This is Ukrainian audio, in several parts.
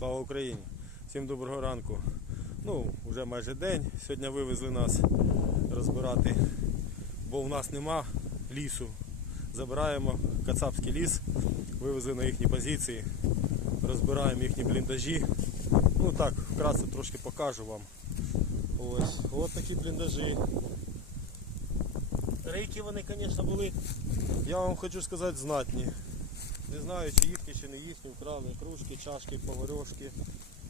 Слава Україні! Всім доброго ранку. Ну, вже майже день. Сьогодні вивезли нас розбирати, бо в нас нема лісу. Забираємо Кацапський ліс, вивезли на їхні позиції, розбираємо їхні бліндажі. Ну так, вкратце трошки покажу вам. Ось, от такі бліндажі. Рейки вони, звісно, були, я вам хочу сказати, знатні. Не знаю, чи їхні, чи не їхні, вкрали кружки, чашки, поварьошки.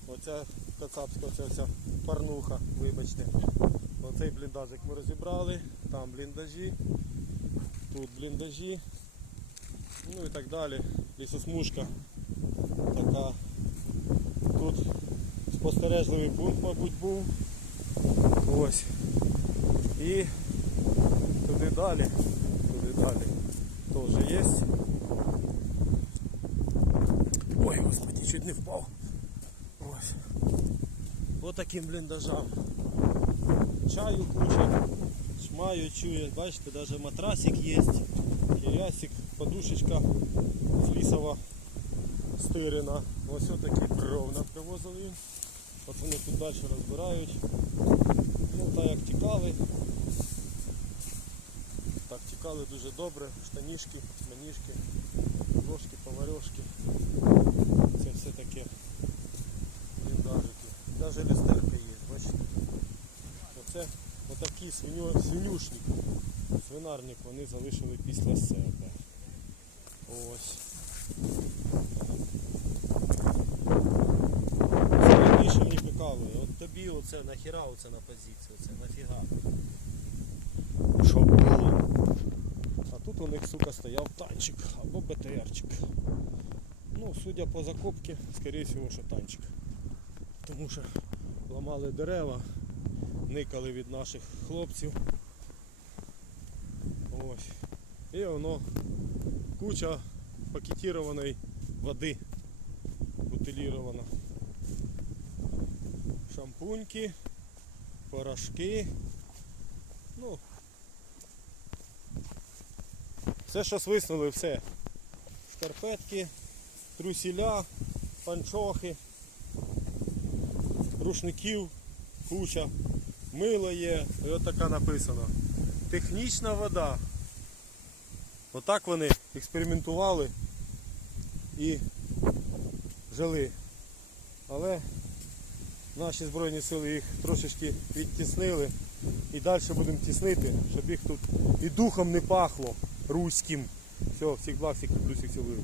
Оця кацапська, оця вся парнуха, вибачте. Оцей бліндажик ми розібрали, там бліндажі, тут бліндажі, ну і так далі. Лісосмужка така. Тут спостережливий пункт, мабуть, був. Ось. І туди далі, туди далі не впав. Ось. Ось таким бліндажам. Чаю куча, шмаю чує, бачите, даже матрасик є, кірясик, подушечка флісова стирена. Ось отакі бревна привозили їм. Тут далі розбирають. Ну так як тікали. Так тікали дуже добре, штанішки, маніжки, ложки, поварьошки. Це все таке бліндажики. Навіть люстерка є, бачите. Оце отакий свиню, свинюшник, свинарник вони залишили після себе. Ось. Це мені прикалує. От тобі оце нахіра оце на позицію, оце нафіга. Щоб було. А тут у них, сука, стояв танчик або БТРчик. Ну, судя по закопці, скоріше всього, що танчик. Тому що ламали дерева, никали від наших хлопців. Ось. І воно куча пакетированої води бутилірована. Шампуньки, порошки. Ну, все, що свиснули, все. Шкарпетки, трусіля, панчохи, рушників, куча, мило є. І от така написано. Технічна вода. Отак вони експериментували і жили. Але наші Збройні сили їх трошечки відтіснили і далі будемо тіснити, щоб їх тут і духом не пахло руським. Все, всіх благ, всіх люблю, всіх цілую.